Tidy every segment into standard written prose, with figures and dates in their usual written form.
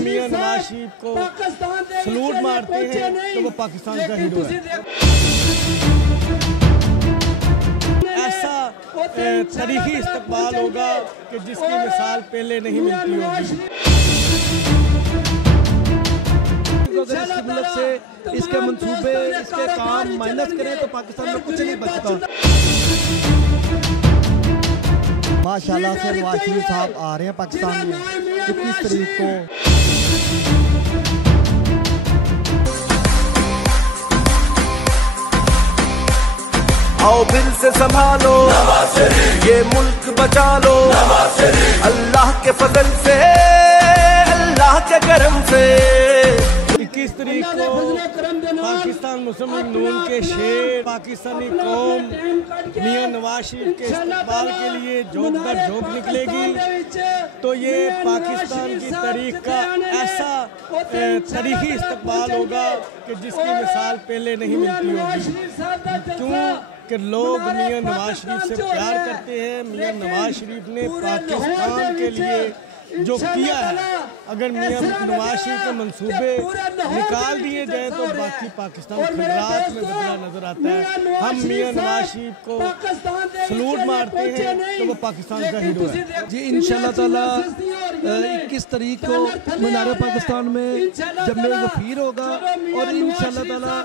मियां नवाज शरीफ को सलूट मारते हैं तो वो पाकिस्तान का हीरो है। ऐसा तारीखी इस्तकबाल होगा कि जिसकी मिसाल पहले नहीं मिलती होगी। अगर इसकी मुल्क से इसके मंसूबे इसके काम माइनस करें तो पाकिस्तान में कुछ नहीं बचता। माशाल्लाह से नवाज शरीफ साहब आ रहे हैं पाकिस्तान में 21 तारीख को। आओ दिल से संभालो ये मुल्क बचा लो, अल्लाह के फजल से अल्लाह के करम से। 21 तारीख को पाकिस्तान मुस्लिम लीग नून के शेर पाकिस्तानी कौम मियां नवाज शरीफ के इस्तकबाल के लिए झोंक दर झोंक निकलेगी। तो ये पाकिस्तान की तारीख का ऐसा तारीखी इस्तकबाल होगा कि जिसकी मिसाल पहले नहीं मिलती होगी। क्यों कि लोग मियां नवाज शरीफ से प्यार करते हैं। मियां नवाज शरीफ ने पाकिस्तान के लिए जो किया है, अगर मियां नवाज शरीफ के मंसूबे निकाल दिए जाए तो बाकी पाकिस्तान खंडात में बदला नजर आता है। हम मियां नवाज शरीफ को सलूट मारते हैं तो वो पाकिस्तान का हीरो है। जी इंशाल्लाह ताला 21 तारीख को मीनार पाकिस्तान में जब में गफीर होगा और इंशाल्लाह ताला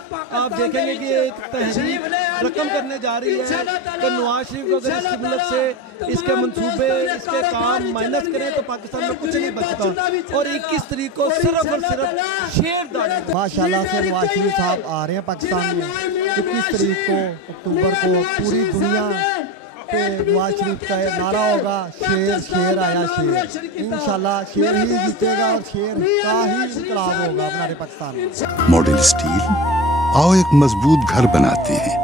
आप देखेंगे कि एक तहरीक रकम करने जा रही है कि नवाज शरीफ को अगर इसकी मुल्क से इसके मंसूबे इसके काम माइनस करें तो पाकिस्तान में कुछ नहीं बचता। और 21 तारीख को सिर्फ और सिर्फ शेर माशाल्लाह से नवाज शरीफ साहब आ रहे हैं पाकिस्तान में 21 तारीख को अक्टूबर को। पूरी दुनिया पे नवाज शरीफ का नारा होगा शेर शेर आया शेर। इंशाल्लाह शेर ही जीतेगा और शेर का ही इंकलाब होगा हमारे पाकिस्तान में। मॉडल स्टील आओ एक मजबूत घर बनाते हैं।